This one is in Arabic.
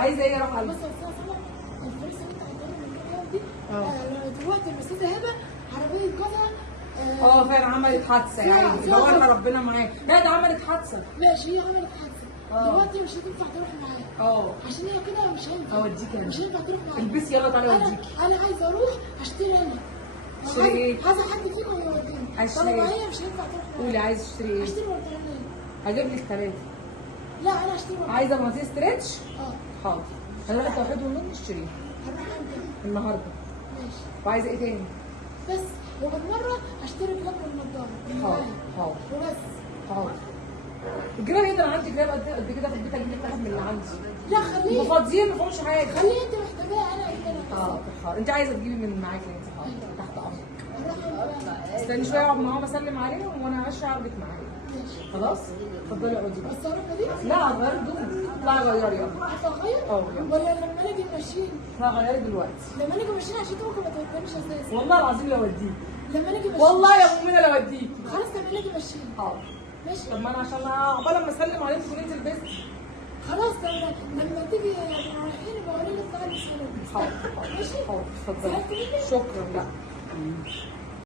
عايزه ايه يا روح قلبي؟ بص يا سما الفلوس اللي انت هتعملها من كام يوم دي دلوقتي الاستاذه هبه عربيه جوزها فعلا عملت حادثه يا عيني، دورنا ربنا معاك. لا ده عملت حادثه. ماشي، هي عملت حادثه دلوقتي مش هتنفع تروح معاها عشان هي كده مش هينفع اوديك انا، مش هينفع تروح معاها. البسي يلا تعالي اوديكي. انا عايزه اروح اشتري انا. تشتري ايه؟ عايزه حد فيكم يوديني. اشتري ايه؟ هي مش هينفع تروح معاها. قولي عايزه تشتري ايه؟ اشتري برطمانيه. هجيب لك 3. لا انا اشتري برطمانيه. عايزه بناطيل ستريتش؟ حاضر. هنروح التوحيد والنور نشتريه هنروح امتى؟ النهارده. ماشي. وعايزه ايه تاني؟ بس وبالمره اشتري كلاب من النضاره. حاضر وبس. حاضر. الجراب ايه ده؟ انا عندي جراب قد كده في البيت، اجيب لك واحد من اللي عندي. لا خليه فاضيين ما فيهمش حاجه. خليه انت محتاجاه انا اجيب انا. حاضر. انت عايزه تجيبي من معاكي انت؟ حاضر تحت امرك. استني شويه اقعد معاهم اسلم عليهم وانا ماشيه اخدك معايا. ماشي خلاص؟ اتفضلي اقعدي بقى. بس اروح دي؟ لا غيري هدومك. اطلعي غيري يلا. هتغير؟ يلا. ولا لما اجي ماشيين؟ لا غيري دلوقتي. لما اجي ماشيين عشان انت ممكن ما تودينيش اساسا. والله العظيم لو اوديك. لما اجي ماشيين والله يا ام منى لو اوديك. خلاص لما اجي ماشيين. حاضر. ماشي. طب ما انا عشان عقبال ما اسلم عليك تكوني انت لبستي. خلاص لما تيجي رايحين يبقى قولي لي تعالي الصالون. حاضر. ماشي؟ حاضر اتفضلي. زعلت مني؟ شكرا. لا